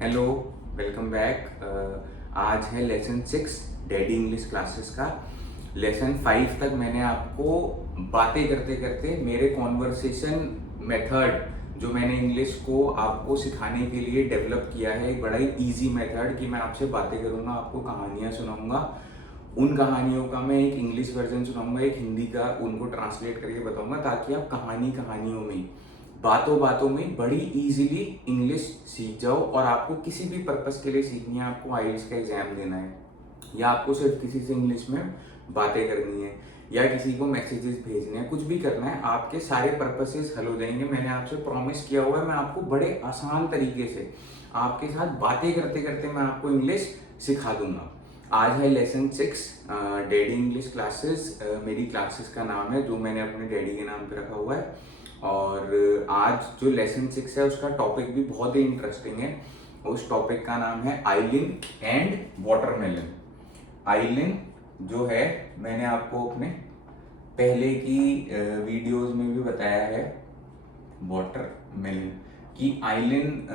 Hello, welcome back. आज है lesson 6 daddy English classes का। लेसन 5 तक मैंने आपको बातें करते करते मेरे कॉन्वर्सेशन मेथड जो मैंने इंग्लिश को आपको सिखाने के लिए डेवलप किया है, एक बड़ा ही ईजी मेथड कि मैं आपसे बातें करूंगा, आपको कहानियां सुनाऊंगा। उन कहानियों का मैं एक इंग्लिश वर्जन सुनाऊंगा, एक हिंदी का, उनको ट्रांसलेट करके बताऊंगा ताकि आप कहानियों में बातों बातों में बड़ी इजीली इंग्लिश सीख जाओ। और आपको किसी भी पर्पस के लिए सीखनी है, आपको आईएलटीएस का एग्जाम देना है या आपको सिर्फ किसी से इंग्लिश में बातें करनी है या किसी को मैसेजेस भेजने हैं, कुछ भी करना है, आपके सारे पर्पसेस हल हो जाएंगे। मैंने आपसे प्रॉमिस किया हुआ है, मैं आपको बड़े आसान तरीके से आपके साथ बातें करते करते मैं आपको इंग्लिश सिखा दूंगा। आज है लेसन 6 डैडी इंग्लिश क्लासेस। मेरी क्लासेस का नाम है जो मैंने अपने डैडी के नाम पे रखा हुआ है। और आज जो लेसन 6 है उसका टॉपिक भी बहुत ही इंटरेस्टिंग है। उस टॉपिक का नाम है आइलिन एंड वाटरमेलन। आइलिन जो है, मैंने आपको अपने पहले की वीडियोस में भी बताया है वाटरमेलन की। आइलिन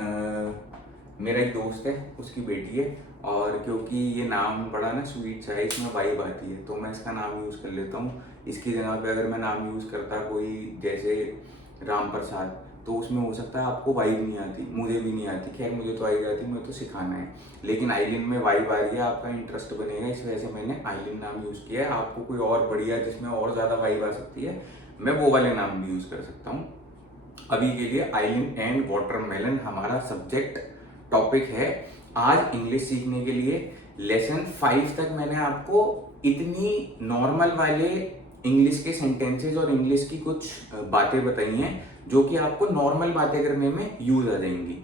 मेरा एक दोस्त है, उसकी बेटी है, और क्योंकि ये नाम बड़ा ना स्वीट सा है, इसमें वाइब आती है, तो मैं इसका नाम यूज़ कर लेता हूँ। इसकी जगह पे अगर मैं नाम यूज़ करता कोई जैसे राम प्रसाद, तो उसमें हो सकता है आपको वाइब नहीं आती, मुझे भी नहीं आती। खैर, मुझे तो आई जाती, मुझे तो सिखाना है, लेकिन आइलिन में वाइब आ रही है, आपका इंटरेस्ट बनेगा, इस वजह से मैंने आइलिन नाम यूज़ किया है। आपको कोई और बढ़िया जिसमें और ज़्यादा वाइब आ सकती है, मैं वो वाले नाम भी यूज़ कर सकता हूँ। अभी के लिए आइलिन एंड वाटरमेलन हमारा सब्जेक्ट टॉपिक है आज इंग्लिश सीखने के लिए। लेसन 5 तक मैंने आपको इतनी नॉर्मल वाले इंग्लिश के सेंटेंसेस और इंग्लिश की कुछ बातें बताई हैं जो कि आपको नॉर्मल बातें करने में यूज आ जाएंगी।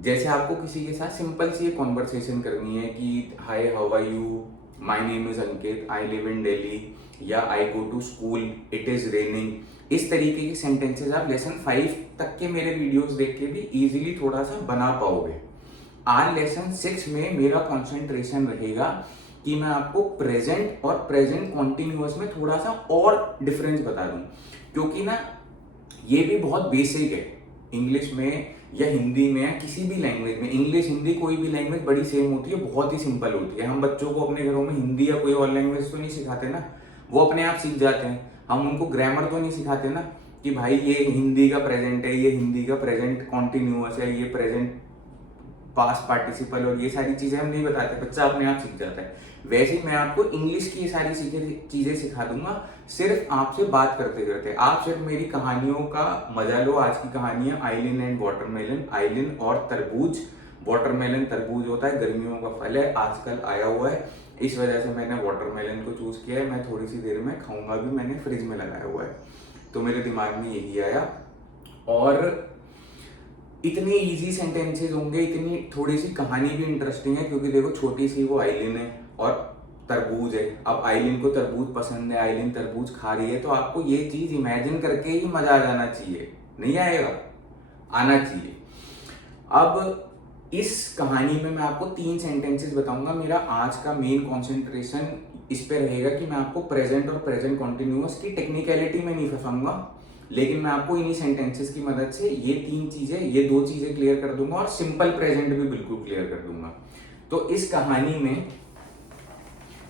जैसे आपको किसी के साथ सिंपल सी एक कॉन्वर्सेशन करनी है कि hi, how are you, my name is Ankit, I live in Delhi, या I go to school, it is raining. इस तरीके के सेंटेंसेस आप लेसन 5 तक के मेरे वीडियोस देख के भी इजीली थोड़ा सा बना पाओगे। आज लेसन 6 में मेरा कंसंट्रेशन रहेगा कि मैं आपको प्रेजेंट और प्रेजेंट कॉन्टिन्यूअस में थोड़ा सा और डिफरेंस बता दूं, क्योंकि ना ये भी बहुत बेसिक है इंग्लिश में या हिंदी में या किसी भी लैंग्वेज में। इंग्लिश हिंदी कोई भी लैंग्वेज बड़ी सेम होती है, बहुत ही सिंपल होती है। हम बच्चों को अपने घरों में हिंदी या कोई और लैंग्वेज तो नहीं सिखाते ना, वो अपने आप सीख जाते हैं। हम उनको ग्रामर तो नहीं सिखाते ना कि भाई ये हिंदी का प्रेजेंट है, ये हिंदी का प्रेजेंट कॉन्टिन्यूअस है, ये प्रेजेंट पास्ट पार्टिसिपल, और ये सारी चीजें हम नहीं बताते, बच्चा अपने आप सीख जाता है। वैसे ही मैं आपको इंग्लिश की ये सारी चीजें सिखा दूंगा, सिर्फ आपसे बात करते करते। आप सिर्फ मेरी कहानियों का मजा लो। आज की कहानी है आइलिन एंड वाटरमेलन, आइलिन और तरबूज। वाटरमेलन तरबूज होता है, गर्मियों का फल है, आजकल आया हुआ है, इस वजह से मैंने वाटरमेलन को चूज किया है। मैं थोड़ी सी देर में खाऊंगा भी, मैंने फ्रिज में लगाया हुआ है, तो मेरे दिमाग में यही आया। और इतने इजी सेंटेंसेस होंगे, इतनी थोड़ी सी कहानी भी इंटरेस्टिंग है, क्योंकि देखो छोटी सी वो आइलिन है और तरबूज है। अब आइलिन को तरबूज पसंद है, आइलिन तरबूज खा रही है, तो आपको ये चीज इमेजिन करके ही मजा आ जाना चाहिए, नहीं आएगा, आना चाहिए। अब इस कहानी में मैं आपको 3 सेंटेंसेस बताऊंगा। मेरा आज का मेन कॉन्सेंट्रेशन इस पे रहेगा कि मैं आपको प्रेजेंट और प्रेजेंट कॉन्टिन्यूअस की टेक्निकलिटी में नहीं फंसाऊंगा, लेकिन मैं आपको इन्हीं सेंटेंसेस की मदद से ये 3 चीजें, ये 2 चीजें क्लियर कर दूंगा, और सिंपल प्रेजेंट भी बिल्कुल क्लियर कर दूंगा। तो इस कहानी में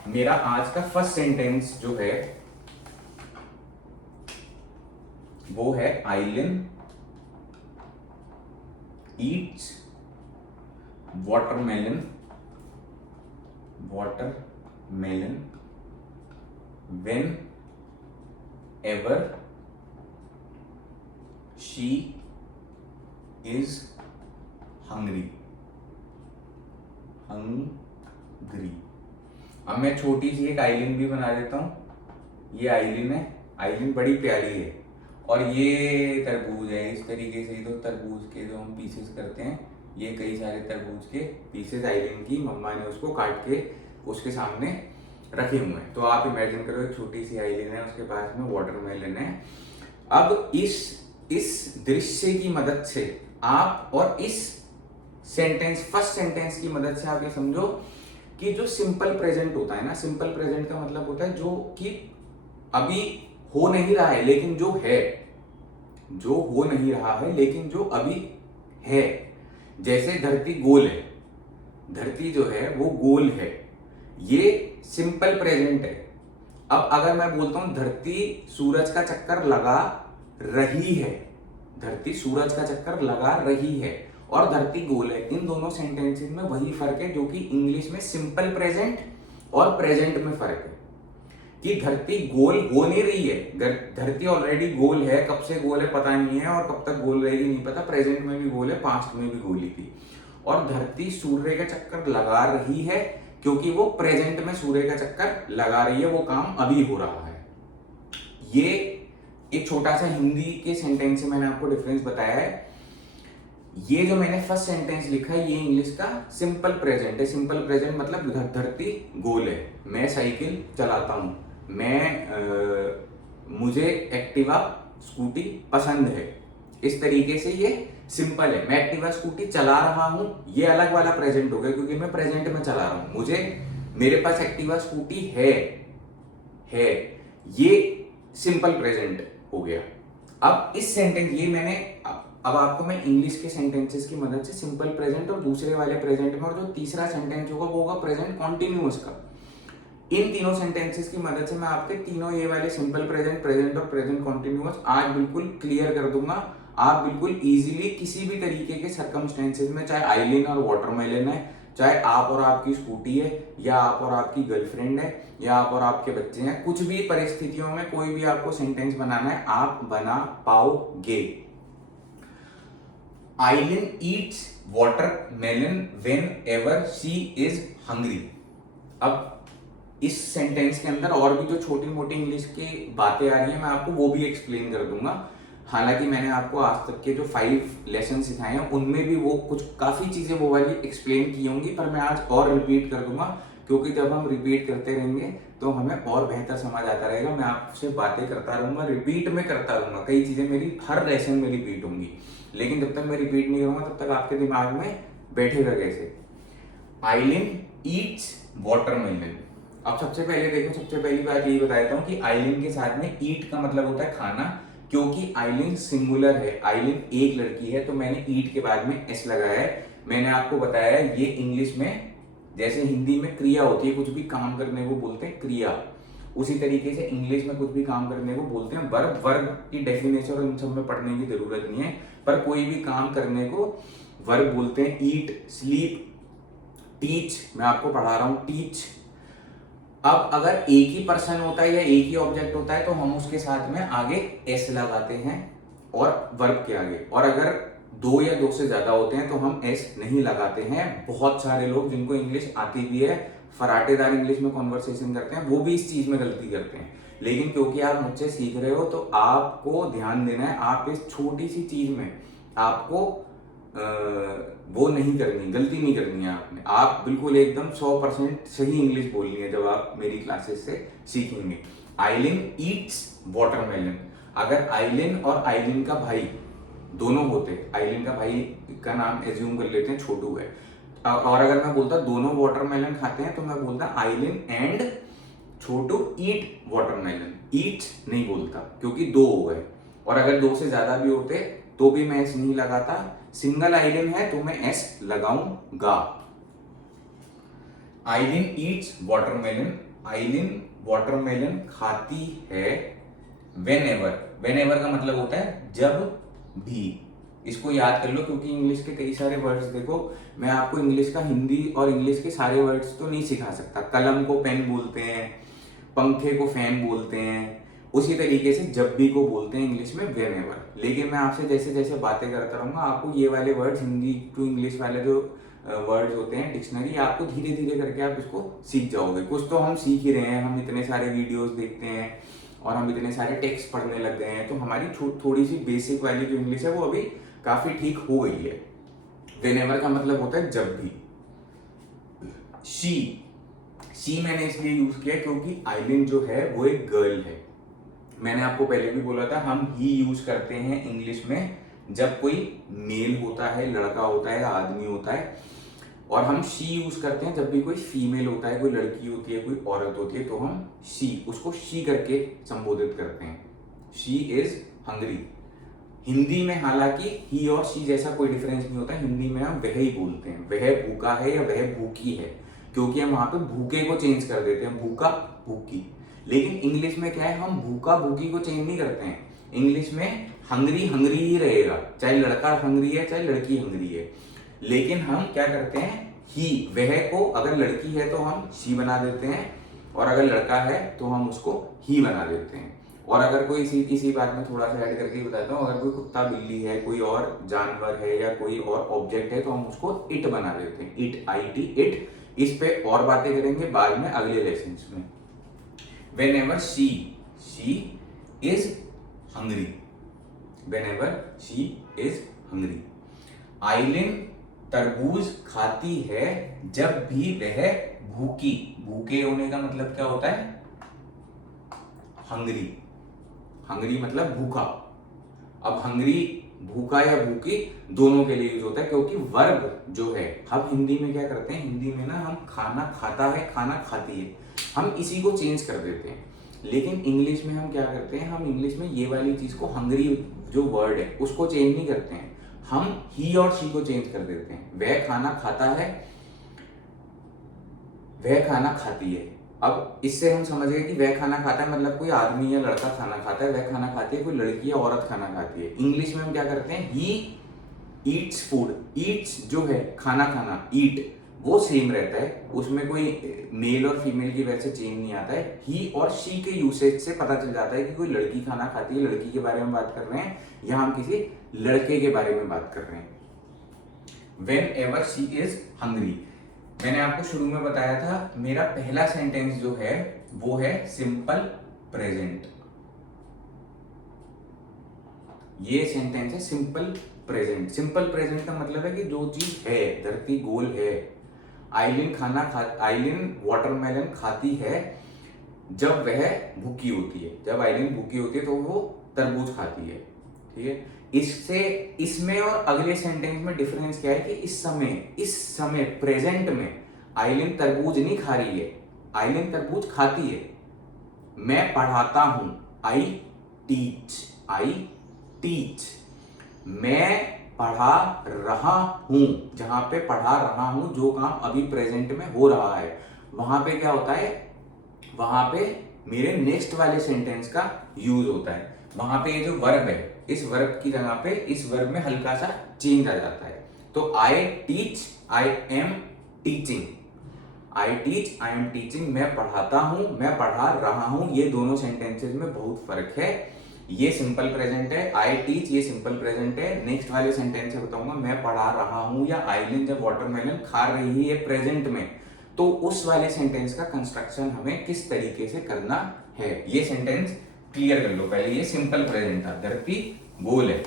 मेरा आज का फर्स्ट सेंटेंस जो है वो है आइलिन Yeats watermelon whenever she is hungry। अब मैं छोटी सी एक आइलिन भी बना देता हूं। ये आइलिन है, आइलिन बड़ी प्यारी है, और ये तरबूज है। इस तरीके से ही तो तरबूज के जो हम पीसेस करते हैं, ये कई सारे तरबूज के पीसेस आइलिन की मम्मा ने उसको काट के उसके सामने रखे हुए हैं। तो आप इमेजिन करो, एक छोटी सी आइलिन है, उसके पास में वाटरमेलन है। अब इस दृश्य की मदद से आप, और इस सेंटेंस, फर्स्ट सेंटेंस की मदद से आप ये समझो कि जो सिंपल प्रेजेंट होता है ना, सिंपल प्रेजेंट का मतलब होता है जो कि अभी हो नहीं रहा है लेकिन जो है, जो हो नहीं रहा है लेकिन जो अभी है। जैसे धरती गोल है, धरती जो है वो गोल है, ये सिंपल प्रेजेंट है। अब अगर मैं बोलता हूं धरती सूरज का चक्कर लगा रही है, धरती सूरज का चक्कर लगा रही है और धरती गोल है, इन दोनों सेंटेंसेस में वही फर्क है जो कि इंग्लिश में सिंपल प्रेजेंट और प्रेजेंट में फर्क है कि धरती गोल हो नहीं रही है, धरती ऑलरेडी गोल है, कब से गोल है पता नहीं है और कब तक गोल रहेगी नहीं पता, प्रेजेंट में भी गोल है, पास्ट में भी गोल ही थी। और धरती सूर्य का चक्कर लगा रही है क्योंकि वो प्रेजेंट में सूर्य का चक्कर लगा रही है, वो काम अभी हो रहा है। ये एक छोटा सा हिंदी के सेंटेंस से मैंने आपको डिफरेंस बताया है। ये जो मैंने फर्स्ट सेंटेंस लिखा है ये इंग्लिश का सिंपल प्रेजेंट है। सिंपल प्रेजेंट मतलब धरती गोल है, मैं साइकिल चलाता हूं, मुझे एक्टिवा स्कूटी पसंद है, इस तरीके से ये सिंपल है। मैं एक्टिवा स्कूटी चला रहा हूं, ये अलग वाला प्रेजेंट हो गया क्योंकि मैं प्रेजेंट में चला रहा हूं, मेरे पास एक्टिवा स्कूटी है, ये सिंपल प्रेजेंट हो गया। अब इस सेंटेंस ये मैंने अब आपको मैं इंग्लिश के सेंटेंसेस की मदद से सिंपल प्रेजेंट और दूसरे वाले प्रेजेंट में और जो तीसरा सेंटेंस होगा वो होगा प्रेजेंट कॉन्टिन्यूअस का, इन तीनों सेंटेंसेस की मदद से मैं आपके तीनों ये वाले सिंपल प्रेजेंट, प्रेजेंट और प्रेजेंट कॉन्टिन्यूअस आज बिल्कुल क्लियर कर दूंगा। आप बिल्कुल इजीली किसी भी तरीके के सर्कमस्टेंसेस में, चाहे आइलिन और वाटरमेलन है, चाहे आप और आपकी स्कूटी है, या आप और आपकी गर्लफ्रेंड है, या आप और आपके बच्चे हैं, कुछ भी परिस्थितियों में कोई भी आपको सेंटेंस बनाना है आप बना पाओगे। Eileen eats watermelon whenever she is hungry. अब इस सेंटेंस के अंदर और भी जो छोटी मोटी इंग्लिश की बातें आ रही हैं मैं आपको वो भी एक्सप्लेन कर दूंगा। हालांकि मैंने आपको आज तक के जो 5 लेसन सिखाए हैं उनमें भी वो कुछ काफी चीजें वो वाली एक्सप्लेन की होंगी, पर मैं आज और रिपीट कर दूंगा क्योंकि जब हम रिपीट करते रहेंगे तो हमें और बेहतर समझ आता रहेगा। मैं आपसे बातें करता रहूंगा, रिपीट में करता रहूंगा, कई चीजें मेरी हर लेसन में रिपीट होंगी, लेकिन जब तक मैं रिपीट नहीं करूंगा तब तक आपके दिमाग में बैठेगा कैसे। आइलिन ईट्स वाटरमेलन। अब सबसे पहले देखो, सबसे पहली बात यही बता देता हूँ कि आइलिन के साथ में ईट का मतलब होता है खाना, क्योंकि आइलिन सिंगुलर है, आइलिन एक लड़की है, तो मैंने ईट के बाद में एस लगाया है। मैंने आपको बताया है ये इंग्लिश में जैसे हिंदी में क्रिया होती है, कुछ भी काम करने को बोलते हैं क्रिया, उसी तरीके से इंग्लिश में कुछ भी काम करने को बोलते हैं वर्ब। वर्ब की डेफिनेशन और इन सब में पढ़ने की जरूरत नहीं है, पर कोई भी काम करने को वर्ब बोलते हैं। ईट, स्लीप, टीच, मैं आपको पढ़ा रहा हूँ टीच। अब अगर एक ही पर्सन होता है या एक ही ऑब्जेक्ट होता है तो हम उसके साथ में आगे एस लगाते हैं और वर्ब के आगे, और अगर 2 या 2 से ज्यादा होते हैं तो हम एस नहीं लगाते हैं। बहुत सारे लोग जिनको इंग्लिश आती भी है, फराटेदार इंग्लिश में कॉन्वर्सेशन करते हैं, वो भी इस चीज में गलती करते हैं। लेकिन क्योंकि आप मुझसे सीख रहे हो तो आपको ध्यान देना है, आप इस छोटी सी चीज में आपको वो नहीं करनी, गलती नहीं करनी है आपने। आप बिल्कुल एकदम 100% सही इंग्लिश बोलनी है जब आप मेरी क्लासेस से सीखेंगे। आइलिन ईट्स वाटरमेलन। अगर आइलिन और आइलिन का भाई दोनों होते, आइलिन का भाई का नाम एज्यूम कर लेते हैं छोटू है, और अगर मैं बोलता दोनों वाटरमेलन खाते हैं तो मैं बोलता आइलिन एंड छोटू ईट वाटरमेलन। ईट नहीं बोलता क्योंकि 2 हो गए, और अगर 2 से ज्यादा भी होते तो भी मैं एस नहीं लगाता। सिंगल आइलिन है तो मैं एस लगाऊंगा। आइलिन ईट्स वाटरमेलन। आइलिन वाटरमेलन खाती है व्हेनेवर। व्हेनेवर का मतलब होता है जब भी। इसको याद कर लो क्योंकि इंग्लिश के कई सारे वर्ड्स, देखो मैं आपको इंग्लिश का हिंदी और इंग्लिश के सारे वर्ड्स तो नहीं सिखा सकता। कलम को पेन बोलते हैं, पंखे को फैन बोलते हैं, उसी तरीके से जब भी को बोलते हैं इंग्लिश में व्हेनेवर। लेकिन मैं आपसे जैसे जैसे बातें करता रहूंगा आपको ये वाले वर्ड्स, हिंदी टू इंग्लिश वाले जो वर्ड्स होते हैं डिक्शनरी, आपको धीरे धीरे करके आप इसको सीख जाओगे। कुछ तो हम सीख ही रहे हैं, हम इतने सारे वीडियोस देखते हैं और हम इतने सारे टेक्स्ट पढ़ने लग गए हैं, तो हमारी थोड़ी सी बेसिक वाली जो इंग्लिश है वो अभी काफी ठीक हो गई है। व्हेनेवर का मतलब होता है जब भी। शी मैंने इसलिए यूज किया क्योंकि आइलिन जो है वो एक गर्ल है। मैंने आपको पहले भी बोला था हम ही यूज करते हैं इंग्लिश में जब कोई मेल होता है, लड़का होता है, आदमी होता है, और हम शी यूज करते हैं जब भी कोई फीमेल होता है, कोई लड़की होती है, कोई औरत होती है, तो हम शी, उसको शी करके संबोधित करते हैं। She is hungry. हिंदी में हालांकि ही और शी जैसा कोई डिफरेंस नहीं होता, हिंदी में हम वह ही बोलते हैं, वह भूखा है या वह भूखी है, क्योंकि हम वहां पे भूखे को चेंज कर देते हैं, भूखा भूखी। लेकिन इंग्लिश में क्या है, हम भूखा भूखी को चेंज नहीं करते हैं। इंग्लिश में हंगरी हंगरी ही रहेगा, चाहे लड़का हंगरी है चाहे लड़की हंगरी है। लेकिन हम क्या करते हैं, ही वह को अगर लड़की है तो हम शी बना देते हैं, और अगर लड़का है तो हम उसको ही बना देते हैं। और अगर कोई इसी बात में थोड़ा सा ऐड करके बताता हूँ, अगर कोई कुत्ता बिल्ली है, कोई और जानवर है या कोई और ऑब्जेक्ट है तो हम उसको इट बना देते हैं, इट, IT, इट। इस पे और बातें करेंगे बाद में अगले लेसन में। whenever she is hungry, whenever she is hungry। आइलिन तरबूज खाती है जब भी वह भूखी, भूखे होने का मतलब क्या होता है, हंगरी, हंगरी मतलब भूखा। अब हंगरी भूखा या भूखी दोनों के लिए यूज होता है, क्योंकि वर्ब जो है, हम हिंदी में क्या करते हैं, हिंदी में ना हम खाना खाता है, खाना खाती है, हम इसी को चेंज कर देते हैं। लेकिन इंग्लिश में हम क्या करते हैं, हम इंग्लिश में ये वाली चीज को, हंगरी जो वर्ड है उसको चेंज नहीं करते हैं, हम ही और शी को चेंज कर देते हैं। वह खाना खाता है, वह खाना खाती है। अब इससे हम समझ गए कि वह खाना खाता है मतलब कोई आदमी या लड़का खाना खाता है, वह खाना खाती है कोई लड़की या औरत खाना खाती है। इंग्लिश में हम क्या करते हैं, ही ईट्स फूड, ईट्स जो है खाना खाना, ईट वो सेम रहता है, उसमें कोई मेल और फीमेल की वजह से चेंज नहीं आता है। ही और शी के यूसेज से पता चल जाता है कि कोई लड़की खाना खाती है, लड़की के बारे में बात कर रहे हैं, या हम किसी लड़के के बारे में बात कर रहे हैं। Whenever she is hungry, मैंने आपको शुरू में बताया था, मेरा पहला सेंटेंस जो है वो है सिंपल प्रेजेंट। ये सेंटेंस है सिंपल प्रेजेंट। सिंपल प्रेजेंट का मतलब है कि जो चीज है, धरती गोल है। आइलिन वाटरमेलन खाती है जब वह भूखी होती है, जब आइलिन भूखी होती है तो वो तरबूज खाती है, ठीक है। इससे, इसमें और अगले सेंटेंस में डिफरेंस क्या है कि इस समय प्रेजेंट में आइलिन तरबूज नहीं खा रही है, आइलिन तरबूज खाती है। मैं पढ़ाता हूं, आई टीच। मैं पढ़ा रहा हूं, जहां पे पढ़ा रहा हूं, जो काम अभी प्रेजेंट में हो रहा है, वहां पे क्या होता है, वहां पे मेरे नेक्स्ट वाले सेंटेंस का यूज होता है। वहां पे ये जो वर्ब है, इस वर्ब की जगह पे इस वर्ब में हल्का सा चेंज आ जाता है। तो I teach, I am teaching, I teach, I am teaching. मैं पढ़ाता हूं, मैं पढ़ा रहा हूं, ये दोनों सेंटेंसेस में बहुत फर्क है। ये सिंपल प्रेजेंट है, आई टीच ये सिंपल प्रेजेंट है। नेक्स्ट वाले सेंटेंस से बताऊंगा, मैं पढ़ा रहा हूं या आइलिन जब वाटरमेलन खा रही है प्रेजेंट में, तो उस वाले सेंटेंस का कंस्ट्रक्शन हमें किस तरीके से करना है। ये सेंटेंस क्लियर कर लो पहले। ये सिंपल प्रेजेंट था, धरती गोल है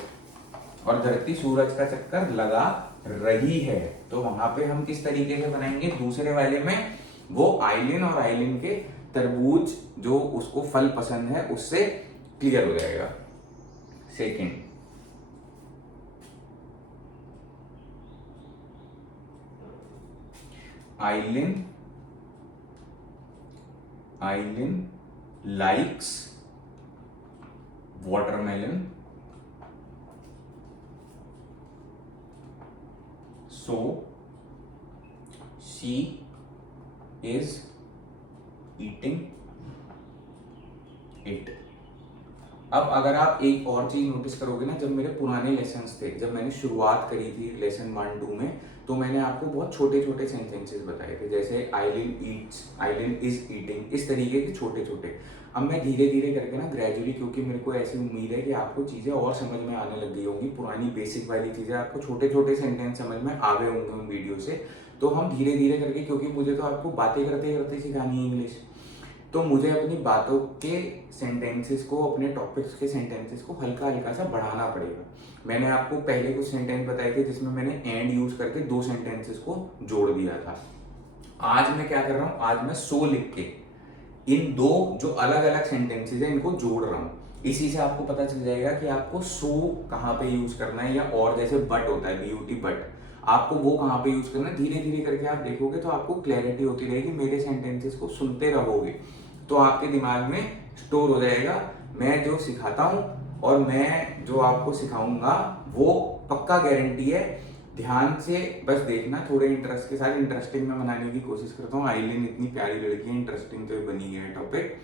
और धरती सूरज का चक्कर लगा रही है, तो वहां पे हम किस तरीके से बनाएंगे, दूसरे वाले में वो आइलिन और आइलिन के तरबूज जो उसको फल पसंद है उससे क्लियर हो जाएगा। Second, Eileen likes watermelon, so she is eating it। अब अगर आप एक और चीज नोटिस करोगे ना, जब मेरे पुराने लेसन्स थे, जब मैंने शुरुआत करी थी लेसन 1-2 में, तो मैंने आपको बहुत छोटे छोटे सेंटेंसेस बताए थे, जैसे आइलिन ईट्स, आइलिन इज ईटिंग, इस तरीके के छोटे छोटे। अब मैं धीरे धीरे करके ना ग्रेजुअली, क्योंकि मेरे को ऐसी उम्मीद है कि आपको चीज़ें और समझ में आने लग गई होंगी, पुरानी बेसिक वाली चीज़ें आपको छोटे छोटे सेंटेंस समझ में आ गए होंगे उन वीडियो से, तो हम धीरे धीरे करके, क्योंकि मुझे तो आपको बातें करते करते सिखानी है इंग्लिश, तो मुझे अपनी बातों के सेंटेंसेस को, अपने टॉपिक्स के सेंटेंसेस को हल्का हल्का सा बढ़ाना पड़ेगा। मैंने आपको पहले कुछ सेंटेंस बताए थे जिसमें मैंने एंड यूज करके 2 सेंटेंसेस को जोड़ दिया था। आज मैं क्या कर रहा हूँ, आज मैं सो लिख के इन 2 जो अलग अलग सेंटेंसेस है इनको जोड़ रहा हूँ। इसी से आपको पता चल जाएगा कि आपको सो कहाँ पे यूज करना है, या और जैसे बट होता है, BUT बट, आपको वो कहाँ पे यूज करना है। धीरे धीरे करके आप देखोगे तो आपको क्लैरिटी होती रहेगी। मेरे सेंटेंसेस को सुनते रहोगे तो आपके दिमाग में स्टोर हो जाएगा। मैं जो सिखाता हूँ और मैं जो आपको सिखाऊंगा वो पक्का गारंटी है। ध्यान से बस देखना, थोड़े इंटरेस्ट के साथ, इंटरेस्टिंग में बनाने की कोशिश करता हूँ। आइलिन इतनी प्यारी लड़की है, इंटरेस्टिंग तो बनी गया है टॉपिक,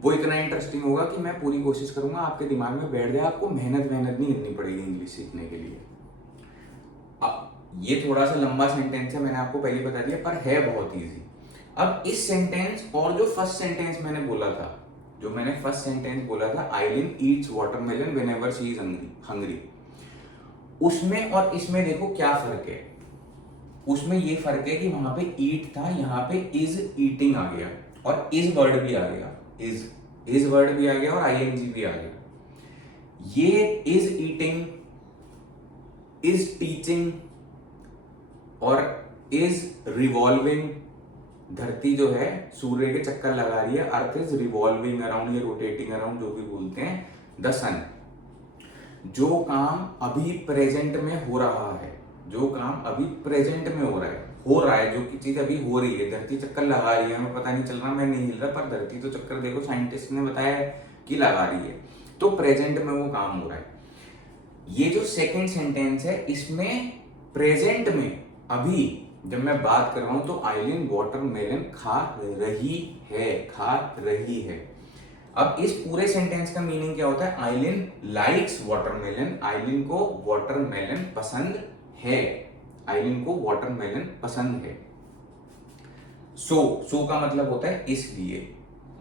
वो इतना इंटरेस्टिंग होगा कि मैं पूरी कोशिश करूंगा आपके दिमाग में बैठ जाए, आपको मेहनत नहीं करनी पड़ेगी इंग्लिश सीखने के लिए। ये थोड़ा सा लंबा सेंटेंस है, मैंने आपको पहले बता दिया, पर है बहुत इजी। अब इस सेंटेंस और जो फर्स्ट सेंटेंस मैंने बोला था, जो मैंने फर्स्ट सेंटेंस बोला था, Eileen eats watermelon whenever she is hungry, उसमें और इसमें देखो क्या फर्क है। उसमें ये फर्क है कि वहां पे ईट था, यहाँ पे इज ईटिंग आ गया, और इज वर्ड भी आ गया, इज वर्ड भी आ गया और आईएनजी भी आ गया। ये इज ईटिंग, इज टीचिंग और इज रिवॉल्विंग, धरती जो है सूर्य के चक्कर लगा रही है, अर्थ इज रिवॉल्विंग अराउंड या रोटेटिंग अराउंड, जो भी बोलते हैं, द सन। जो काम अभी प्रेजेंट में हो रहा है, जो काम अभी प्रेजेंट में हो रहा है, जो चीज अभी हो रही है, धरती चक्कर लगा रही है, हमें पता नहीं चल रहा, मैं नहीं हिल रहा, पर धरती तो चक्कर देखो साइंटिस्ट ने बताया है कि लगा रही है, तो प्रेजेंट में वो काम हो रहा है। ये जो सेकंड सेंटेंस है, इसमें प्रेजेंट में अभी जब मैं बात कर रहा हूं तो आइलिन वाटरमेलन खा रही है। अब इस पूरे सेंटेंस का मीनिंग क्या होता है? आइलिन लाइक्स वाटरमेलन, आइलिन को वाटरमेलन पसंद है, आइलिन को वाटरमेलन पसंद है। सो का मतलब होता है इसलिए।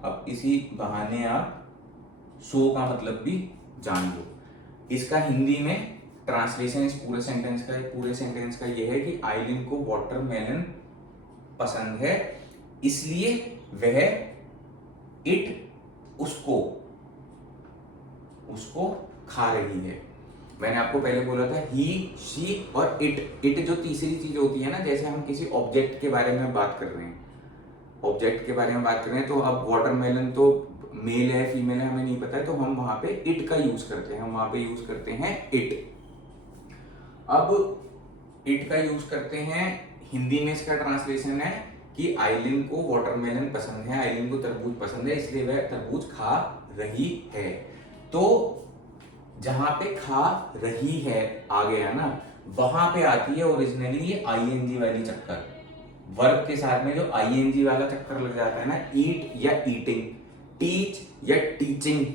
अब इसी बहाने आप सो का मतलब भी जान लो। इसका हिंदी में ट्रांसलेशन इस पूरे सेंटेंस का ये है कि आइलिन को वाटरमेलन पसंद है, इसलिए वह उसको खा रही है। मैंने आपको पहले बोला था ही, शी और इट जो तीसरी चीज होती है ना, जैसे हम किसी ऑब्जेक्ट के बारे में बात कर रहे हैं, तो अब वाटरमेलन तो मेल है फीमेल है हमें नहीं पता है, तो हम वहां पे इट का यूज करते हैं, इट। अब इट का यूज करते हैं, हिंदी में इसका ट्रांसलेशन है कि आइलिन को वाटरमेलन पसंद है, आइलिन को तरबूज पसंद है, इसलिए वह तरबूज खा रही है। तो जहां पे खा रही है आ गया ना, वहां पे आती है ओरिजिनली ये आईएनजी वाली चक्कर। वर्ब के साथ में जो आईएनजी वाला चक्कर लग जाता है ना, ईट या ईटिंग, टीच या टीचिंग,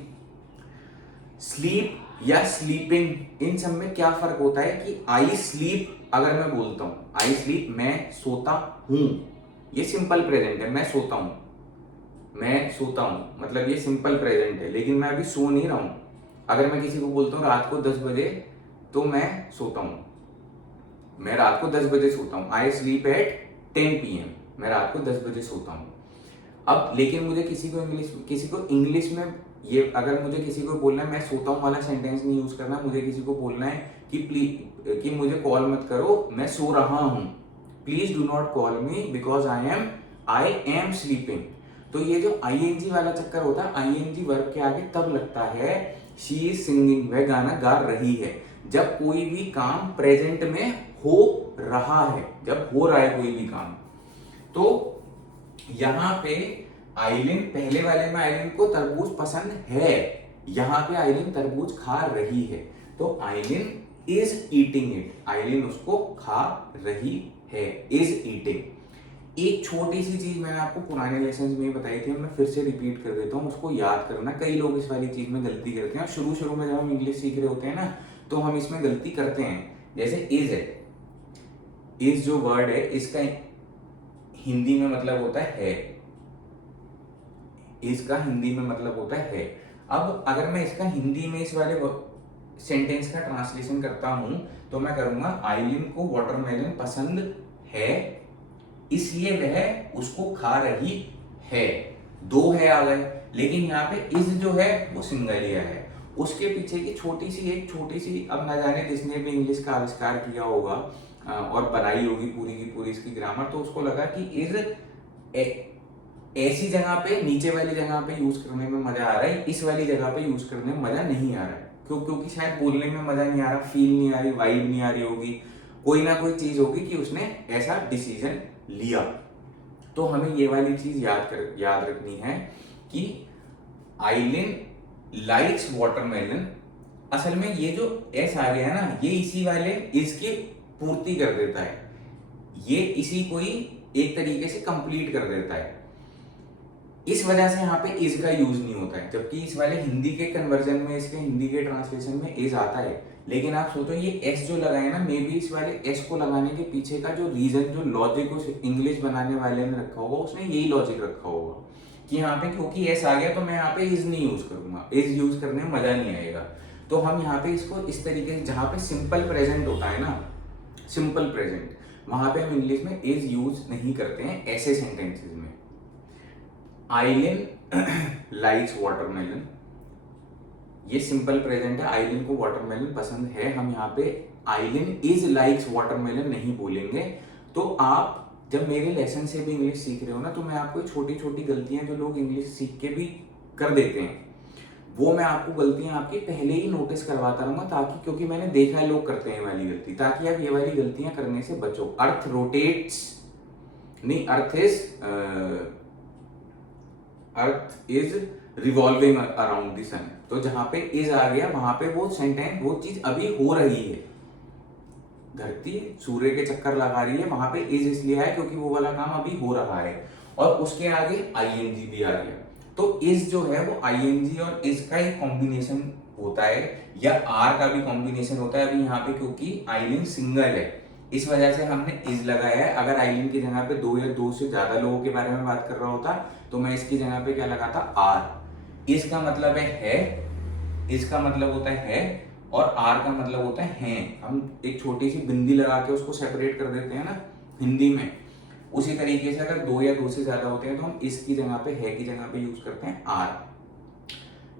स्लीप या स्लीपिंग, इन सब में क्या फर्क होता है कि आई स्लीप, अगर मैं बोलता हूं आई स्लीप, मैं सोता हूं, ये सिंपल प्रेजेंट है, मैं सोता हूं, मतलब ये सिंपल प्रेजेंट है, लेकिन मैं अभी सो नहीं रहा हूं। अगर मैं किसी को बोलता हूँ रात को 10 बजे, तो मैं सोता हूं, मैं रात को 10 बजे सोता हूं, आई स्लीप एट 10 PM, मैं रात को 10 बजे सोता हूं। अब लेकिन मुझे किसी को इंग्लिश में ये, अगर मुझे किसी को बोलना है मैं सोता हूं वाला सेंटेंस नहीं यूज करना, मुझे किसी को बोलना है कि प्लीज, कि मुझे कॉल मत करो, मैं सो रहा हूं, please do not call me because I am sleeping. तो ये जो आईएनजी वाला चक्कर होता है, आईएनजी वर्ब के आगे तब लगता है, शी इज सिंगिंग, वह गाना गा रही है, जब कोई भी काम प्रेजेंट में हो रहा है, जब हो रहा है कोई भी काम। तो यहां पे आइलिन, पहले वाले में आइलिन को तरबूज पसंद है, यहां पे आइलिन तरबूज खा रही है, तो आइलिन इज ईटिंग इट, आइलिन उसको खा रही है, इज ईटिंग। एक छोटी सी चीज मैंने आपको पुराने लेसन में बताई थी, मैं फिर से रिपीट कर देता हूँ, उसको याद करना। कई लोग इस वाली चीज में गलती करते हैं, शुरू में जब हम इंग्लिश सीख रहे होते हैं ना, तो हम इसमें गलती करते हैं। जैसे इज है, इज जो वर्ड है, इसका हिंदी में मतलब होता है, इसका हिंदी में मतलब होता है। अब अगर मैं इसका हिंदी में इस वाले सेंटेंस का ट्रांसलेशन करता हूं, तो मैं करूंगा आइलिन को वाटरमेलन पसंद है, इसलिए वह उसको खा रही है। दो है आ गए, लेकिन यहाँ पे इज जो है वो सिंगलिया है। उसके पीछे की छोटी सी, अब ना जाने जिसने भी इंग्लिश का आविष्कार किया होगा और बनाई होगी पूरी की पूरी इसकी ग्रामर, तो उसको लगा कि इज ऐसी जगह पे, नीचे वाली जगह पे यूज करने में मजा आ रहा है, इस वाली जगह पे यूज करने में मजा नहीं आ रहा है। क्योंकि शायद बोलने में मजा नहीं आ रहा, फील नहीं आ रही, वाइब नहीं आ रही होगी, कोई ना कोई चीज होगी कि उसने ऐसा डिसीजन लिया। तो हमें ये वाली चीज याद रखनी है कि आइलिन लाइक्स वाटरमेलन, असल में ये जो एस आ गया ना, ये इसी वाले इसकी पूर्ति कर देता है, ये इसी को ही एक तरीके से कंप्लीट कर देता है। इस वजह से यहाँ पे इज का यूज नहीं होता है, जबकि इस वाले हिंदी के कन्वर्जन में, इसके हिंदी के ट्रांसलेशन में इज आता है। लेकिन आप सोचो ये एस जो लगाए ना, मे बी इस वाले एस को लगाने के पीछे का जो रीजन, जो लॉजिक उस इंग्लिश बनाने वाले ने रखा होगा, उसने यही लॉजिक रखा होगा कि यहाँ पे क्योंकि एस आ गया तो मैं यहाँ पे इज नहीं यूज करूंगा, इज यूज करने में मजा नहीं आएगा। तो हम यहाँ पे इसको इस तरीके से, जहाँ पे सिंपल प्रेजेंट होता है ना, सिंपल प्रेजेंट, वहां पे हम इंग्लिश में इज यूज नहीं करते हैं ऐसे सेंटेंसेस में। आइलिन लाइक्स वाटरमेलन, ये सिंपल प्रेजेंट है, आइलिन को वाटरमेलन पसंद है, हम यहाँ पे आइलिन इज लाइक्स वाटरमेलन नहीं बोलेंगे। तो आप जब मेरे लेसन से भी इंग्लिश सीख रहे हो ना, तो मैं आपको छोटी छोटी गलतियां जो लोग इंग्लिश सीख के भी कर देते हैं, वो मैं आपको गलतियां आपकी पहले ही नोटिस करवाता रहूंगा, ताकि, क्योंकि मैंने देखा है लोग करते हैं ये वाली गलती, ताकि आप ये वाली गलतियां करने से बचो। अर्थ रोटेट्स नहीं, earth is revolving around the sun. तो जहां पे इज आ गया वहां पे वो सेंटेंस, वो चीज अभी हो रही है, धरती सूर्य के चक्कर लगा रही है, वहां पे इज इसलिए है क्योंकि वो वाला काम अभी हो रहा है। और उसके आगे आईएनजी भी आ गया, तो इज जो है वो आईएनजी और इज का एक कॉम्बिनेशन होता है, या आर का भी कॉम्बिनेशन होता है। अभी यहाँ पे क्योंकि आइलिन सिंगल है, इस वजह से हमने इज लगाया है। अगर आइलिन की जगह पे दो या दो से ज्यादा लोगों के बारे में बात कर रहा होता, तो मैं इसकी जगह पे क्या लगाता, आर। इसका मतलब है, इसका मतलब होता है, और आर का मतलब होता है। हम एक छोटी सी बिंदी लगा के उसको सेपरेट कर देते हैं ना हिंदी में, उसी तरीके से अगर दो या दो से ज्यादा होते हैं तो हम इसकी जगह पे, है की जगह पे यूज करते हैं आर।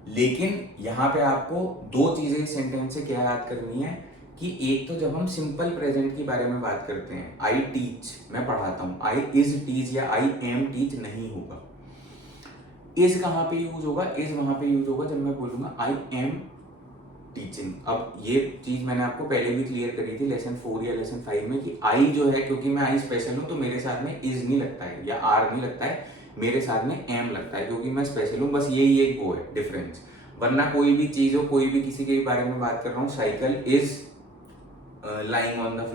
लेकिन यहाँ पे आपको दो चीजें इस सेंटेंस से क्या याद करनी है, कि एक तो जब हम सिंपल प्रेजेंट के बारे में बात करते हैं, आई टीच, मैं पढ़ाता हूं, आई इज टीच या आई एम टीच नहीं होगा। इज कहां पे यूज होगा, इज वहां पे यूज होगा जब मैं बोलूंगा आई एम टीचिंग। अब ये चीज मैंने आपको पहले भी क्लियर करी थी लेसन 4 या लेसन 5 में, कि आई जो है, क्योंकि मैं आई स्पेशल हूं तो मेरे साथ में इज नहीं लगता है या आर नहीं लगता है, मेरे साथ में एम लगता है, क्योंकि मैं स्पेशल हूं। बस यही एक वो है डिफरेंस। वरना कोई भी चीज हो, कोई भी किसी के बारे में बात कर रहा हूँ, cycle is lying on the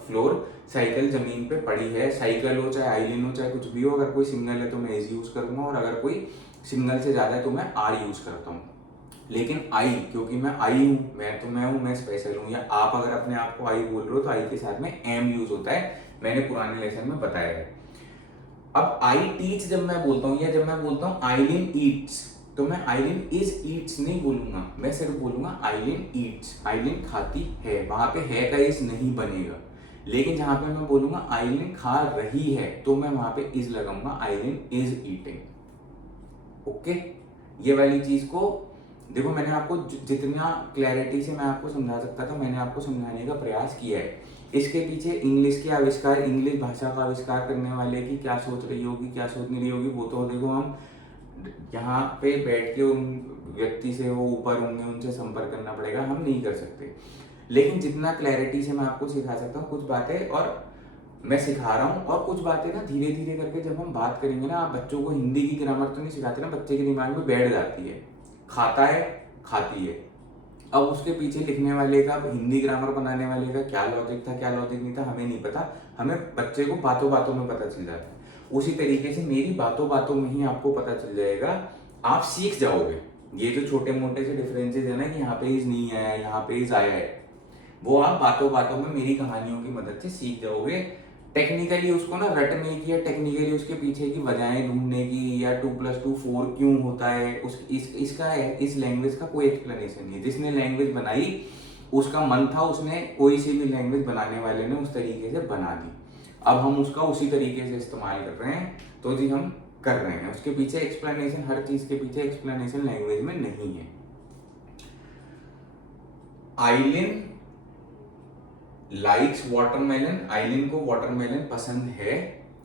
floor, cycle जमीन पे पड़ी है, साइकिल हो चाहे आइलिन हो चाहे कुछ भी हो, अगर कोई सिंगल है तो मैं इज यूज करूंगा, और अगर कोई सिंगल से ज्यादा है तो मैं आर यूज करता हूँ। लेकिन आई, क्योंकि मैं आई हूं, मैं स्पेशल हूं, या आप अगर अपने आप को आई बोल रहे हो तो आई के साथ में एम यूज होता है, मैंने पुराने लेसन में बताया है। अब आई टीच जब मैं बोलता हूँ, या जब मैं बोलता हूँ आइलिन ईट्स, तो मैं आइलिन इज ईट्स नहीं बोलूंगा, मैं सिर्फ बोलूंगा आइलिन ईट्स, आइलिन खाती है, वहां पे है का इज नहीं बनेगा। लेकिन जहां पे मैं बोलूंगा आइलिन खा रही है, तो मैं वहां पे इज लगाऊंगा, आइलिन इज ईटिंग। ओके, ये वाली चीज को देखो, मैंने आपको जितना क्लैरिटी से मैं आपको समझा सकता था, मैंने आपको समझाने का प्रयास किया है। इसके पीछे इंग्लिश के आविष्कार, इंग्लिश भाषा का आविष्कार करने वाले की क्या सोच रही होगी, क्या सोच नहीं रही होगी, वो तो देखो हम यहाँ पे बैठ के उन व्यक्ति से, वो ऊपर होंगे, उनसे संपर्क करना पड़ेगा, हम नहीं कर सकते। लेकिन जितना क्लैरिटी से मैं आपको सिखा सकता हूँ कुछ बातें, और मैं सिखा रहा हूँ, और कुछ बातें ना धीरे धीरे करके जब हम बात करेंगे ना, आप बच्चों को हिंदी की ग्रामर तो नहीं सिखाते ना, बच्चे के दिमाग में बैठ जाती है, खाता है, खाती है। अब उसके पीछे लिखने वाले का, हिंदी ग्रामर बनाने वाले का क्या लॉजिक था, क्या लॉजिक नहीं था, हमें नहीं पता, हमें बच्चे को बातों बातों में पता चल जाता है। उसी तरीके से मेरी बातों बातों में ही आपको पता चल जाएगा, आप सीख जाओगे। ये जो छोटे मोटे से डिफरेंसेस है ना, कि यहाँ पे इज नहीं आया, यहाँ पे इज आया है, वो आप बातों बातों में मेरी कहानियों की मदद से सीख जाओगे। टेक्निकली उसको ना रटने की, या टेक्निकली उसके पीछे की वजहें ढूंढने की, या 2+2 4 क्यों होता है, इस लैंग्वेज का कोई एक्सप्लेनेशन नहीं है। जिसने लैंग्वेज बनाई उसका मन था, उसने कोई सी भी लैंग्वेज बनाने वाले ने उस तरीके से बना दी, अब हम उसका उसी तरीके से इस्तेमाल कर रहे हैं। तो जी हम कर रहे हैं, उसके पीछे एक्सप्लेनेशन, हर चीज के पीछे एक्सप्लेनेशन लैंग्वेज में नहीं है। आइलिन लाइक्स वाटरमेलन, आइलिन को वाटरमेलन पसंद है,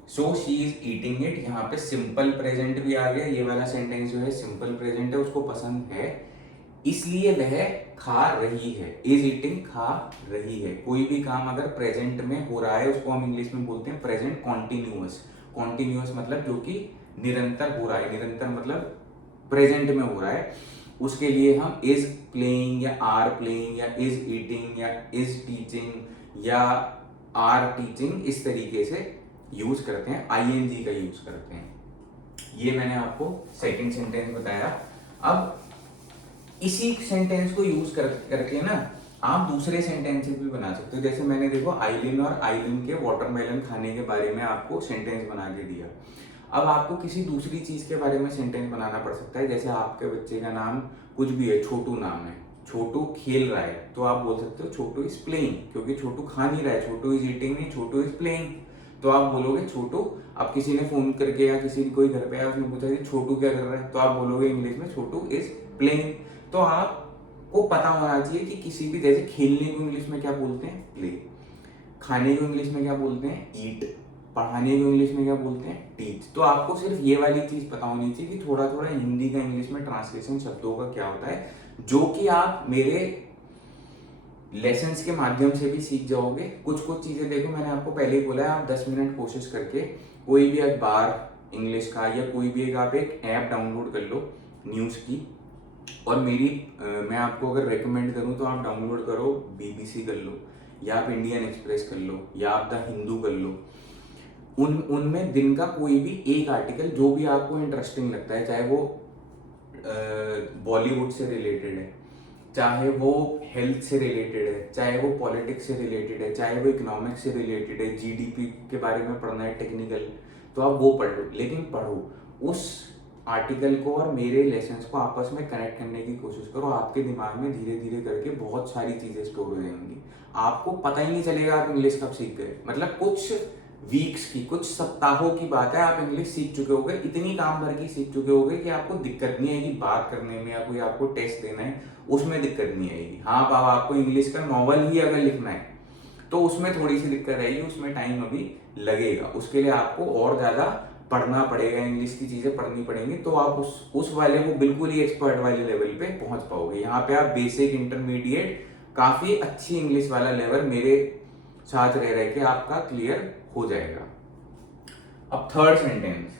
सो शी इज ईटिंग इट। यहाँ पे सिंपल प्रेजेंट भी आ गया, ये वाला सेंटेंस जो है सिंपल प्रेजेंट है, उसको पसंद है, इसलिए वह खा रही है। इज ईटिंग, खा रही है। कोई भी काम अगर प्रेजेंट में हो रहा है, उसको हम इंग्लिश में बोलते हैं प्रेजेंट कॉन्टिन्यूअस। कॉन्टिन्यूअस मतलब जो कि निरंतर हो रहा है, निरंतर मतलब प्रेजेंट में हो रहा है। उसके लिए हम इज प्लेइंग या आर प्लेइंग या इज ईटिंग या इज टीचिंग या आर टीचिंग इस तरीके से यूज करते हैं, आईएनजी का यूज करते हैं। ये मैंने आपको सेकंड सेंटेंस बताया। अब इसी सेंटेंस को यूज करके ना आप दूसरे सेंटेंसेस भी बना सकते हो। जैसे मैंने देखो आइलिन और आइलिन के वाटरमेलन खाने के बारे में आपको सेंटेंस बना के दिया। अब आपको किसी दूसरी चीज के बारे में सेंटेंस बनाना पड़ सकता है। जैसे आपके बच्चे का नाम कुछ भी है, छोटू नाम है, छोटू खेल रहा है, तो आप बोल सकते हो छोटू इज प्लेइंग, क्योंकि छोटू खा नहीं रहा है, छोटू इज ईटिंग नहीं, छोटू इज प्लेइंग। तो आप बोलोगे छोटू। अब किसी ने फोन करके या किसी कोई घर पे आया, उसने पूछा कि छोटू क्या कर रहा है, तो आप बोलोगे इंग्लिश में छोटू इज प्लेइंग। तो आपको पता होना चाहिए कि किसी भी, जैसे खेलने को इंग्लिश में क्या बोलते हैं, प्ले, खाने को इंग्लिश में क्या बोलते हैं, ईट, पढ़ाने को इंग्लिश में क्या बोलते हैं, टीच। तो आपको सिर्फ ये वाली चीज पता होनी चाहिए कि थोड़ा थोड़ा हिंदी का इंग्लिश में ट्रांसलेशन शब्दों का क्या होता है, जो कि आप मेरे लेसन्स के माध्यम से भी सीख जाओगे। कुछ कुछ चीजें देखो, मैंने आपको पहले ही बोला है, आप 10 मिनट कोशिश करके कोई भी अखबार इंग्लिश का या कोई भी एक आप एक ऐप डाउनलोड कर लो न्यूज की, और मैं आपको अगर रेकमेंड करूं तो आप डाउनलोड करो बीबीसी कर लो, या आप इंडियन एक्सप्रेस कर लो, या आप द हिंदू कर लो। उनमें दिन का कोई भी एक आर्टिकल जो भी आपको इंटरेस्टिंग लगता है, चाहे वो बॉलीवुड से रिलेटेड है, चाहे वो हेल्थ से रिलेटेड है, चाहे वो पॉलिटिक्स से रिलेटेड है, चाहे वो इकोनॉमिक्स से रिलेटेड है, जीडीपी के बारे में पढ़ना है टेक्निकल, तो आप वो पढ़ लो। लेकिन पढ़ो उस आर्टिकल को और मेरे लेसन्स को आपस में कनेक्ट करने की कोशिश करो। आपके दिमाग में धीरे धीरे करके बहुत सारी चीजें स्टोर हो जाएंगी, आपको पता ही नहीं चलेगा आप इंग्लिश कब सीख गए। मतलब कुछ वीक्स की, कुछ सप्ताहों की बात है, आप इंग्लिश सीख चुके होगे, इतनी काम भर की सीख चुके होगे कि आपको दिक्कत नहीं आएगी बात करने में, या कोई आपको टेस्ट देना है उसमें दिक्कत नहीं आएगी। हाँ बाबा, आपको इंग्लिश का नॉवल ही अगर लिखना है तो उसमें थोड़ी सी दिक्कत आएगी, उसमें टाइम अभी लगेगा, उसके लिए आपको और ज्यादा पढ़ना पड़ेगा, इंग्लिश की चीजें पढ़नी पड़ेंगी, तो आप उस वाले वो बिल्कुल ही एक्सपर्ट वाले लेवल पे पहुंच पाओगे। यहाँ पे आप बेसिक, इंटरमीडिएट, काफी अच्छी इंग्लिश वाला लेवल मेरे साथ रह के आपका क्लियर हो जाएगा। अब थर्ड सेंटेंस,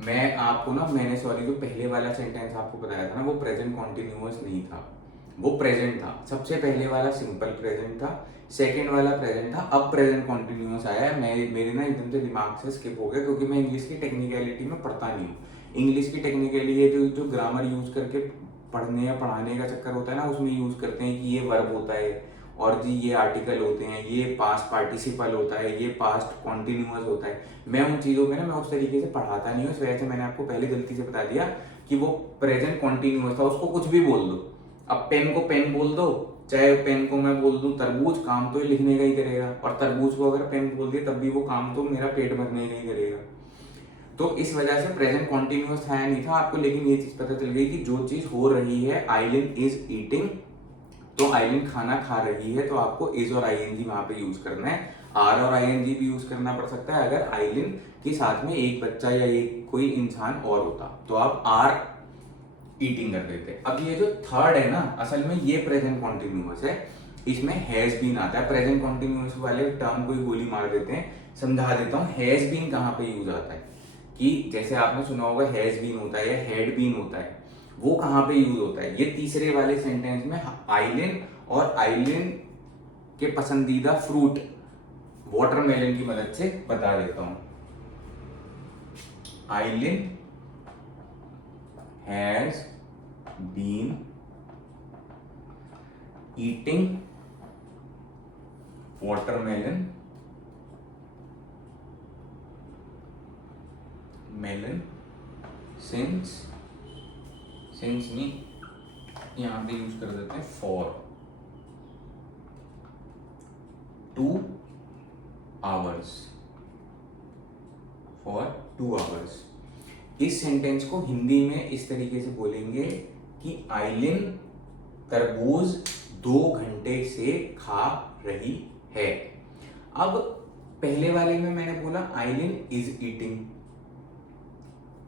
मैं आपको ना, मैंने सॉरी जो पहले वाला सेंटेंस आपको बताया था ना, वो प्रेजेंट कॉन्टिन्यूअस नहीं था, वो प्रेजेंट था। सबसे पहले वाला सिंपल प्रेजेंट था, सेकंड वाला प्रेजेंट था, अब प्रेजेंट कॉन्टिन्यूअस आया है। मेरे ना एकदम से दिमाग से स्किप हो गया, क्योंकि मैं इंग्लिश की टेक्निकलिटी में पढ़ता नहीं हूँ। इंग्लिश की टेक्निकली जो ग्रामर यूज करके पढ़ने या पढ़ाने का चक्कर होता है ना, उसमें यूज करते हैं कि ये वर्ब होता है, और जी ये आर्टिकल होते हैं, ये पास्ट पार्टिसिपल होता है, ये पास्ट कॉन्टिन्यूअस होता है। मैं उन चीज़ों में ना, मैं उस तरीके से पढ़ाता नहीं हूँ, इस वजह से मैंने आपको पहले गलती से बता दिया कि वो प्रेजेंट कॉन्टिन्यूअस था, उसको कुछ भी बोल दो। अब पेन को पेन बोल दो, चाहे पेन को मैं बोल दूं तरबूज, काम तो ये लिखने का ही करेगा, और तरबूज को अगर पेन बोल दिया तब भी वो काम तो मेरा पेट भरने का ही करेगा। तो इस वजह से प्रेजेंट कॉन्टिन्यूअस था या नहीं था आपको, लेकिन ये चीज पता चल गई कि जो चीज हो रही है, आइलिन इज ईटिंग, तो आइलिन खाना खा रही है, तो आपको इज और आईएनजी वहां पे यूज करना है। आर और आईएनजी भी यूज करना पड़ सकता है अगर आइलिन के साथ में एक बच्चा या एक कोई इंसान और होता, तो आप आर ईटिंग कर देते। अब ये जो थर्ड है ना, असल में ये प्रेजेंट कॉन्टिन्यूअस है, इसमें हैज बीन आता है। प्रेजेंट कॉन्टिन्यूअस वाले टर्म को ही गोली मार देते हैं। समझा देता हूँ हैज बीन कहाँ पे यूज आता है, कि जैसे आपने सुना होगा हैज बीन होता है या हैड बीन होता है, वो कहाँ पे यूज होता है। ये तीसरे वाले सेंटेंस में आइलिन और आइलिन के पसंदीदा फ्रूट वाटरमेलन की मदद से बता देता हूं। Eileen has been eating watermelon since नहीं, यहां पे यूज कर देते हैं for 2 hours, for 2 hours। इस सेंटेंस को हिंदी में इस तरीके से बोलेंगे कि आइलिन तरबूज 2 घंटे से खा रही है। अब पहले वाले में मैंने बोला आइलिन इज ईटिंग,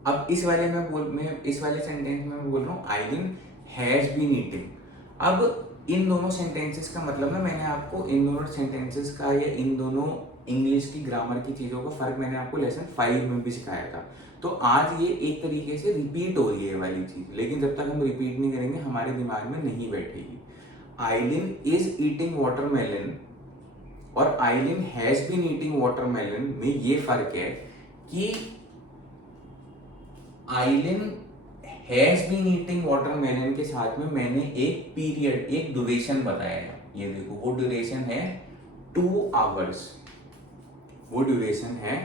अब इस वाले में इस वाले सेंटेंस में मैं बोल रहा हूँ आइलिन हैज बीन ईटिंग। अब इन दोनों सेंटेंसेस का मतलब ना, मैंने आपको इन दोनों सेंटेंसेस का या इन दोनों इंग्लिश की ग्रामर की चीज़ों का फ़र्क मैंने आपको लेसन 5 में भी सिखाया था। तो आज ये एक तरीके से रिपीट हो रही है ये वाली चीज़, लेकिन जब तक हम रिपीट नहीं करेंगे हमारे दिमाग में नहीं बैठेगी। आइलिन इज ईटिंग वाटरमेलन और आइलिन हैज बीन ईटिंग वाटरमेलन में ये फ़र्क है कि आइलिन हैज बीन ईटिंग वाटरमेलन के साथ में मैंने एक पीरियड, एक ड्यूरेशन बताया है। ये देखो वो ड्यूरेशन है 2 आवर्स, वो ड्यूरेशन है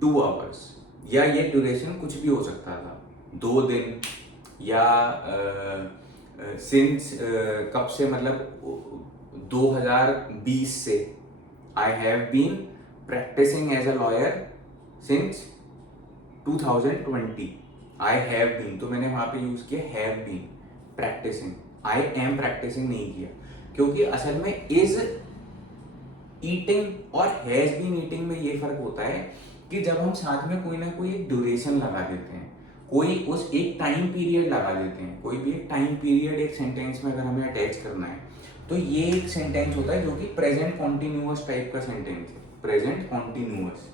2 आवर्स, या ये ड्यूरेशन कुछ भी हो सकता था, 2 दिन या सिंस कब से, मतलब 2020 से I have been practising as a lawyer since 2020। I have been, तो मैंने वहां पे यूज किया have been practising, I am practising नहीं किया, क्योंकि असल में इज ईटिंग और हैज बीन ईटिंग में ये फर्क होता है कि जब हम साथ में कोई ना कोई एक ड्यूरेशन लगा देते हैं, कोई उस एक टाइम पीरियड लगा देते हैं, कोई भी एक टाइम पीरियड एक सेंटेंस में अगर हमें अटैच करना है, तो ये एक सेंटेंस होता है जो कि प्रेजेंट कॉन्टिन्यूअस टाइप का सेंटेंस है। प्रेजेंट कॉन्टिन्यूअस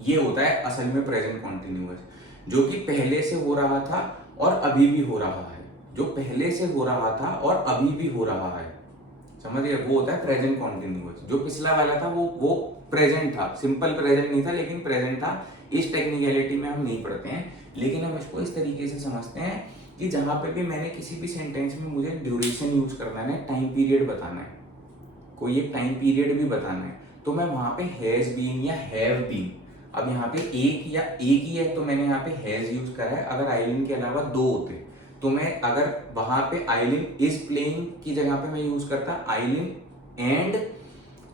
ये होता है असल में प्रेजेंट कॉन्टिन्यूअस, जो कि पहले से हो रहा था और अभी भी हो रहा है, जो पहले से हो रहा था और अभी भी हो रहा है, समझिए, वो होता है प्रेजेंट कॉन्टिन्यूअस। जो पिछला वाला था वो प्रेजेंट था, सिंपल प्रेजेंट नहीं था लेकिन प्रेजेंट था। इस टेक्निकलिटी में हम नहीं पढ़ते हैं, लेकिन हम इसको इस तरीके से समझते हैं कि जहां पे भी मैंने किसी भी सेंटेंस में मुझे ड्यूरेशन यूज करना है, टाइम पीरियड बताना है, कोई एक टाइम पीरियड भी बताना है, तो मैं वहां पे हैज बीन या हैव बीन, अब यहाँ पे एक ही है तो मैंने यहाँ पे हैज यूज करा है। अगर आइलिन के अलावा 2 होते तो मैं अगर वहां पे आइलिन इज प्लेइंग की जगह पे मैं यूज करता आइलिन एंड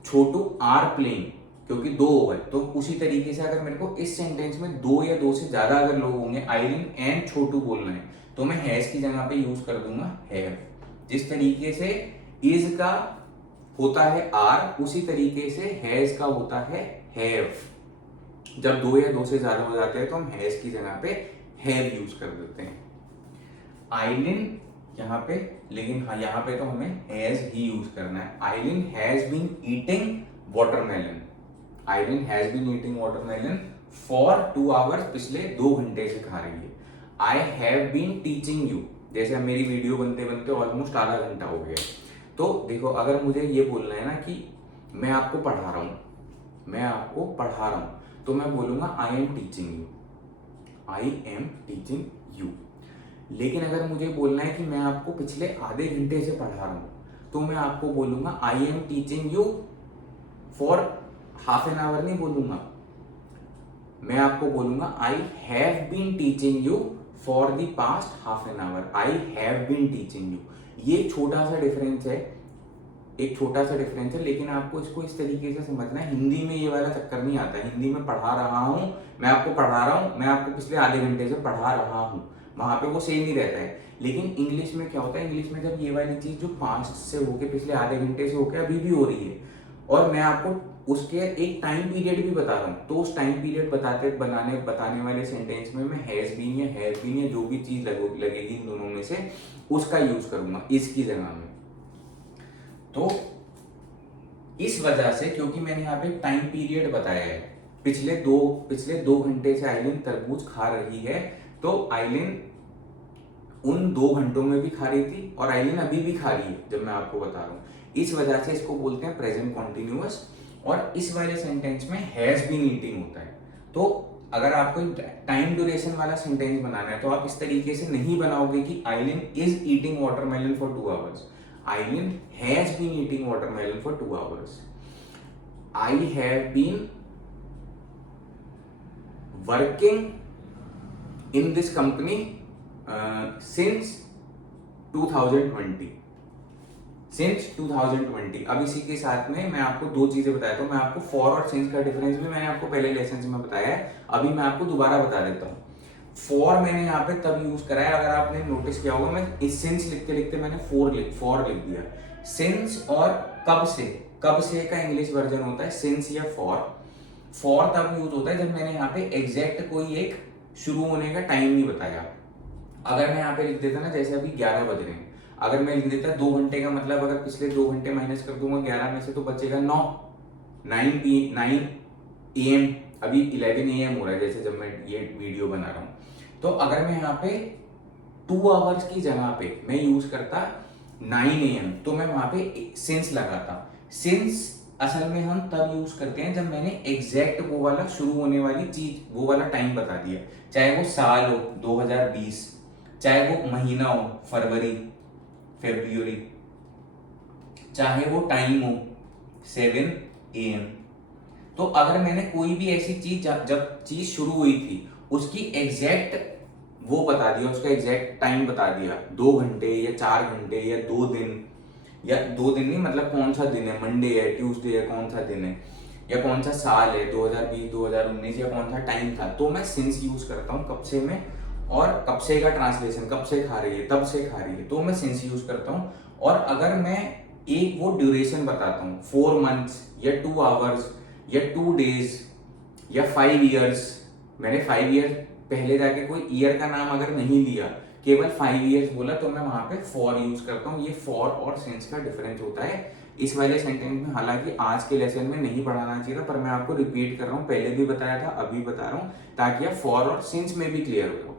छोटू आर प्लेइंग, क्योंकि 2 हो गए। तो उसी तरीके से अगर मेरे को इस सेंटेंस में 2 या 2 से ज्यादा अगर लोग होंगे, आइलिन एंड छोटू बोलना है, तो मैं हैज की जगह पे यूज कर दूंगा हैव। जिस तरीके से इज का होता है आर, उसी तरीके से हैज का होता है हैव। जब 2 या 2 से ज्यादा हो जाते हैं तो हम हैज की जगह पे हैव यूज कर देते हैं। आइलिन यहाँ पे, लेकिन हाँ यहाँ पे तो हमें हैज ही यूज करना है। Eileen has been eating watermelon, Eileen has been eating watermelon for 2 hours, पिछले 2 घंटे से खा रही है। I have been teaching you, जैसे अब मेरी वीडियो बनते बनते ऑलमोस्ट आधा घंटा हो गया। तो देखो, अगर मुझे ये बोलना है ना कि मैं आपको पढ़ा रहा हूँ, मैं आपको पढ़ा रहा हूँ, तो मैं बोलूंगा I am teaching you, I am teaching you. लेकिन अगर मुझे बोलना है कि मैं आपको पिछले आधे घंटे से पढ़ा रहा हूं, तो मैं आपको बोलूंगा I am teaching you for half an hour, नहीं बोलूंगा, मैं आपको बोलूंगा I have been teaching you for the past half an hour, I have been teaching you. ये छोटा सा डिफरेंस है, एक छोटा सा डिफरेंस है, लेकिन आपको इसको इस तरीके से समझना है। हिंदी में ये वाला चक्कर नहीं आता है, हिंदी में पढ़ा रहा हूं, मैं आपको पढ़ा रहा हूं, मैं आपको पिछले आधे घंटे से पढ़ा रहा हूं, वहां पे वो सेम ही रहता है। लेकिन इंग्लिश में क्या होता है, इंग्लिश में जब ये वाली चीज जो पास्ट से होके पिछले आधे घंटे से होके अभी भी हो रही है, और मैं आपको उसके एक टाइम पीरियड भी बता रहा हूँ, तो उस टाइम पीरियड बताने वाले सेंटेंस में मैं हैज बीन या हैव बीन या जो भी चीज लगेगी इन दोनों में से उसका यूज करूंगा इसकी जगह में। तो इस वजह से, क्योंकि मैंने यहाँ पे टाइम पीरियड बताया है, पिछले दो घंटे से आइलिन तरबूज खा रही है, तो आइलिन उन 2 घंटों में भी खा रही थी और आइलिन अभी भी खा रही है जब मैं आपको बता रहा हूँ। इस वजह से इसको बोलते हैं प्रेजेंट कॉन्टिन्यूअस, और इस वाले सेंटेंस में हैज बीन ईटिंग होता है। तो अगर आपको टाइम ड्यूरेशन वाला सेंटेंस बनाना है तो आप इस तरीके से नहीं बनाओगे कि Eileen is eating watermelon for 2 hours, Eileen has been eating watermelon for 2 hours, I have been working in this company since 2020, since 2020। अब इसी के साथ में मैं आपको 2 चीजें बताया, तो मैं आपको फॉर और सिंस का डिफरेंस भी मैंने आपको पहले लेसन में बताया है, अभी मैं आपको दोबारा बता देता हूँ। फॉर मैंने यहाँ पे तब यूज करा है, अगर आपने नोटिस किया होगा, मैं इस सिंस लिखते लिखते मैंने फॉर लिख दिया। सिंस और कब से का इंग्लिश वर्जन होता है सिंस या फॉर तब यूज होता है जब मैंने यहाँ पे एग्जैक्ट कोई एक शुरू होने का टाइम नहीं बताया। अगर मैं यहाँ पे लिख देता ना, जैसे अभी 11 बज रहे हैं, अगर मैं लिख देता 2 घंटे का मतलब, अगर पिछले 2 घंटे माइनस कर दूंगा 11 में से तो बचेगा 9, 9 AM, अभी 11 AM हो रहा है जैसे जब मैं ये वीडियो बना रहा हूँ। तो अगर मैं यहाँ पे 2 आवर्स की जगह पे मैं यूज करता 9 AM, तो मैं वहां पे सिंस लगाता। सिंस असल में हम तब यूज करते हैं जब मैंने एग्जैक्ट वो वाला शुरू होने वाली चीज, वो वाला टाइम बता दिया, चाहे वो साल हो 2020, चाहे वो महीना हो फरवरी फेब्रुअरी, चाहे वो टाइम हो 7 AM। तो अगर मैंने कोई भी ऐसी चीज जब चीज शुरू हुई थी उसकी एग्जैक्ट वो बता दिया, उसका एग्जैक्ट टाइम बता दिया, 2 घंटे या 4 घंटे या 2 दिन, या 2 दिन नहीं मतलब कौन सा दिन है, मंडे है, ट्यूसडे है, कौन सा दिन है, या कौन सा साल है 2020 2019, या कौन सा टाइम था, तो मैं सिंस यूज करता हूँ कब से में। और कब से का ट्रांसलेशन कब से खा रही है, तब से खा रही है, तो मैं सिंस यूज करता हूँ। और अगर मैं एक वो ड्यूरेशन बताता हूँ 4 मंथ्स या 2 आवर्स या 2 डेज या 5 ईयर्स, मैंने 5 ईयर पहले जाके कोई ईयर का नाम अगर नहीं लिया, केवल 5 ईयर्स बोला, तो मैं वहां पे फॉर यूज करता हूँ। ये फॉर और सिंस का डिफरेंस होता है इस वाले सेंटेंस में। हालांकि आज के लेसन में नहीं पढ़ाना चाहिए था, पर मैं आपको रिपीट कर रहा हूँ, पहले भी बताया था अभी बता रहा हूँ, ताकि आप फॉर और सिंस में भी क्लियर हो जाओ।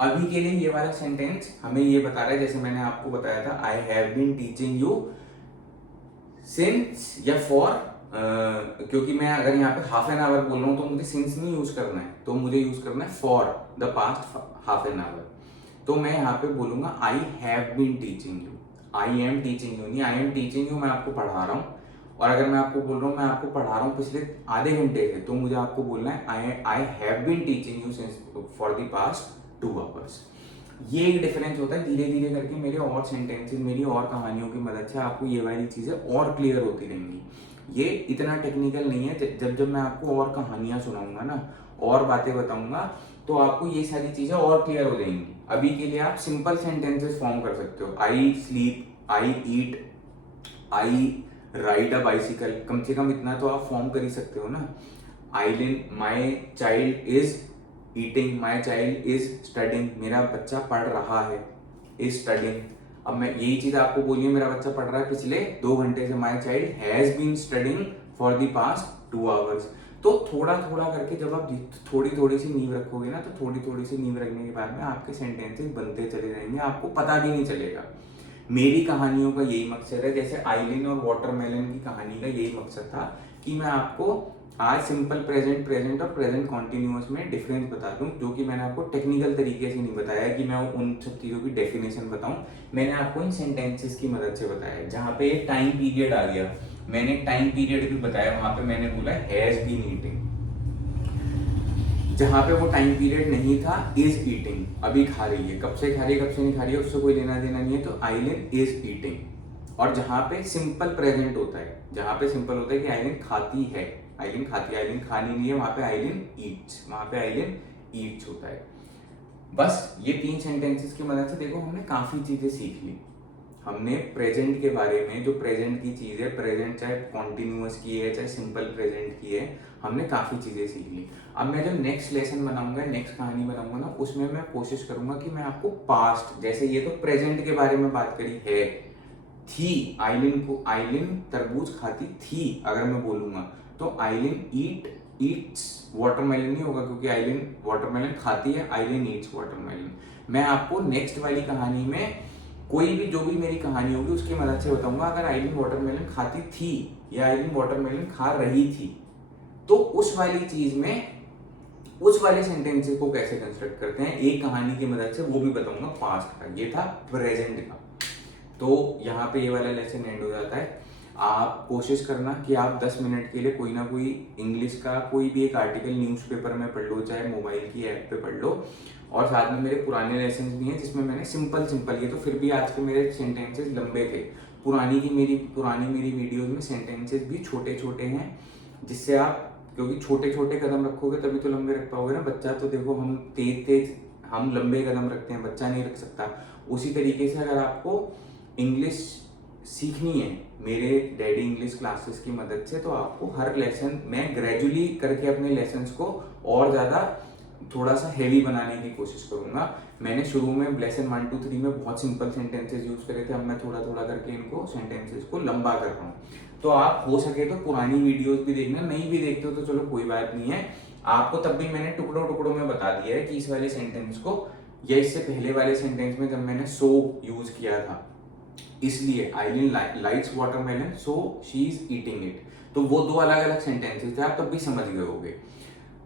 अभी के लिए ये वाला सेंटेंस हमें ये बता रहा है, जैसे मैंने आपको बताया था, I have been teaching you since या फॉर, क्योंकि मैं अगर यहाँ पे हाफ एन आवर बोल रहा हूँ तो मुझे सिंस नहीं यूज करना है, तो मुझे यूज करना है for the past half an hour. तो मैं यहाँ पे बोलूंगा I have been teaching you, I am teaching you नहीं, आई एम टीचिंग यू मैं आपको पढ़ा रहा हूँ। और अगर मैं आपको बोल रहा हूँ मैं आपको पढ़ा रहा हूँ पिछले आधे घंटे से, तो मुझे आपको बोलना है I have been teaching you since for the past 2 hours. ये एक डिफरेंस होता है। धीरे धीरे करके मेरे और सेंटेंसेस, मेरी और कहानियों की मदद से आपको ये वाली चीजें और क्लियर होती रहेंगी। ये इतना टेक्निकल नहीं है। जब मैं आपको और कहानियां सुनाऊंगा ना, और बातें बताऊंगा, तो आपको ये सारी चीजें और क्लियर हो जाएंगी। अभी के लिए आप सिंपल सेंटेंसेस फॉर्म कर सकते हो, I sleep, I eat, I ride a bicycle, कम से कम इतना तो आप फॉर्म कर ही सकते हो ना। Eileen, my child is eating, my child is studying, मेरा बच्चा पढ़ रहा है, इज स्टडिंग। अब मैं यही चीज आपको बोलिए, मेरा बच्चा पढ़ रहा है पिछले 2 घंटे से, my child has been studying for the past 2 hours. तो थोड़ा थोड़ा करके जब आप थोड़ी थोड़ी सी नींव रखोगे ना, तो थोड़ी थोड़ी सी नींव रखने के बाद में आपके सेंटेंसेस बनते चले जाएंगे, आपको पता भी नहीं चलेगा। मेरी कहानियों का यही मकसद है, जैसे आइलिन और वाटरमेलन की कहानी का यही मकसद था कि मैं आपको आज सिंपल प्रेजेंट, प्रेजेंट और प्रेजेंट कॉन्टिन्यूअस में डिफरेंस बता दूं, जो कि मैंने आपको टेक्निकल तरीके से नहीं बताया कि मैं उन सब चीज़ों की डेफिनेशन बताऊं। मैंने आपको इन सेंटेंसेस की मदद से बताया। जहाँ पे टाइम पीरियड आ गया, मैंने टाइम पीरियड भी बताया, वहां पे मैंने बोला हैज बीन ईटिंग। जहाँ पे वो टाइम पीरियड नहीं था, इज ईटिंग, अभी खा रही है, कब से खा रही है कब से नहीं खा रही है उससे कोई लेना देना नहीं है, तो आइलिन इज ईटिंग। और जहाँ पे सिंपल प्रेजेंट होता है, जहाँ पे सिंपल होता है कि आइलिन खाती है, आइलिन खाती है, आइलिन खानी नहीं है, वहां पे आइलिन ईट्स, वहां पे आइलिन ईट्स होता है। बस ये 3 सेंटेंसेस की मदद से देखो हमने काफी चीजें सीख ली। हमने प्रेजेंट के बारे में, जो प्रेजेंट की चीज है, प्रेजेंट चाहे कॉन्टिन्यूअस की है चाहे सिंपल प्रेजेंट की है, हमने काफी चीजें सीख ली। अब मैं जो नेक्स्ट लेसन बनाऊंगा, नेक्स्ट कहानी बनाऊंगा ना, उसमें मैं कोशिश करूंगा कि मैं आपको पास्ट, जैसे ये तो प्रेजेंट के बारे में बात करी है, थी, आइलिन तरबूज खाती थी अगर मैं बोलूंगा, तो आइलिन ईट्स वाटरमेलन नहीं होगा, क्योंकि आइलिन वाटरमेलन खाती है, आइलिन ईट्स वाटरमेलन। मैं आपको नेक्स्ट वाली कहानी में कोई भी, जो भी मेरी कहानी होगी उसकी मदद से बताऊंगा, अगर आइलिन वाटरमेलन खाती थी या आइलिन वाटरमेलन खा रही थी, तो उस वाली चीज में उस वाले सेंटेंसेस को कैसे कंस्ट्रक्ट करते हैं एक कहानी की मदद से, वो भी बताऊंगा पास्ट का। ये था प्रेजेंट का। तो यहाँ पे ये वाला लेसन एंड हो जाता है। आप कोशिश करना कि आप 10 मिनट के लिए कोई ना कोई इंग्लिश का कोई भी एक आर्टिकल न्यूज़पेपर में पढ़ लो, चाहे मोबाइल की ऐप पे पढ़ लो, और साथ में मेरे पुराने लेसन भी हैं जिसमें मैंने सिंपल, ये तो फिर भी आज के मेरे सेंटेंसेस लंबे थे, पुरानी मेरी वीडियोज में सेंटेंसेस भी छोटे छोटे हैं, जिससे आप, क्योंकि छोटे छोटे कदम रखोगे तभी तो लंबे रख पाओगे ना। बच्चा तो देखो हम तेज हम लंबे कदम रखते हैं, बच्चा नहीं रख सकता। उसी तरीके से अगर आपको इंग्लिश सीखनी है मेरे डैडी इंग्लिश क्लासेस की मदद से, तो आपको हर लेसन मैं ग्रेजुअली करके अपने लेसन्स को और ज़्यादा थोड़ा सा हैवी बनाने की कोशिश करूंगा। मैंने शुरू में लेसन 1 2 3 में बहुत सिंपल सेंटेंसेस यूज करे थे, अब मैं थोड़ा थोड़ा करके इनको सेंटेंसेस को लंबा कर रहा हूँ। तो आप हो सके तो पुरानी वीडियोस भी देखना, नहीं भी देखते हो तो चलो कोई बात नहीं है, आपको तब भी मैंने टुकड़ों टुकड़ों में बता दिया है कि इस वाले सेंटेंस को या इससे पहले वाले सेंटेंस में जब मैंने सो यूज किया था, इसलिए Eileen likes watermelon so she is eating it, तो वो दो अलग अलग सेंटेंसेस थे, आप तब भी समझ गए होगे।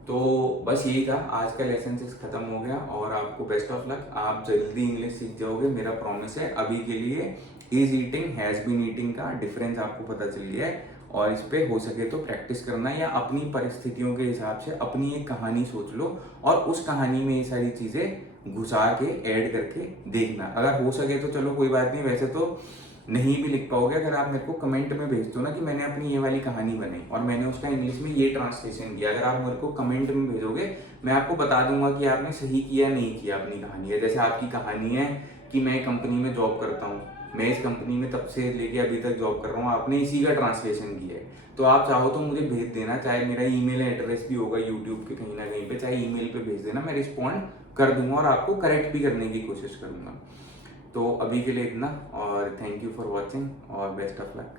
तो बस यही था, आज का लेसन 6 खत्म हो गया और आपको बेस्ट ऑफ लक, आप जल्दी इंग्लिश सीख जाओगे, मेरा प्रॉमिस है। अभी के लिए is eating has been eating का डिफरेंस आपको पता चल गया है, और इस पे हो सके तो प्रैक्टिस करना, या अपनी परिस्थितियों के हिसाब से अपनी एक कहानी सोच लो और उस कहानी में ये सारी चीजें घुसा के ऐड करके देखना। अगर हो सके तो चलो कोई बात नहीं, वैसे तो नहीं भी लिख पाओगे, अगर आप मेरे को कमेंट में भेज दो ना कि मैंने अपनी ये वाली कहानी बनाई और मैंने उसका इंग्लिश में ये ट्रांसलेशन किया, अगर आप मेरे को कमेंट में भेजोगे मैं आपको बता दूंगा कि आपने सही किया नहीं किया अपनी कहानी है। जैसे आपकी कहानी है कि मैं कंपनी में जॉब करता हूँ, मैं इस कंपनी में तब से लेके अभी तक जॉब कर रहा हूँ, आपने इसी का ट्रांसलेशन किया है, तो आप चाहो तो मुझे भेज देना, चाहे मेरा ईमेल एड्रेस भी होगा यूट्यूब के कहीं ना कहीं पे, चाहे ईमेल पे भेज देना, मैं रिस्पॉन्ड कर दूंगा और आपको करेक्ट भी करने की कोशिश करूंगा। तो अभी के लिए इतना, और थैंक यू फॉर वॉचिंग और बेस्ट ऑफ लक।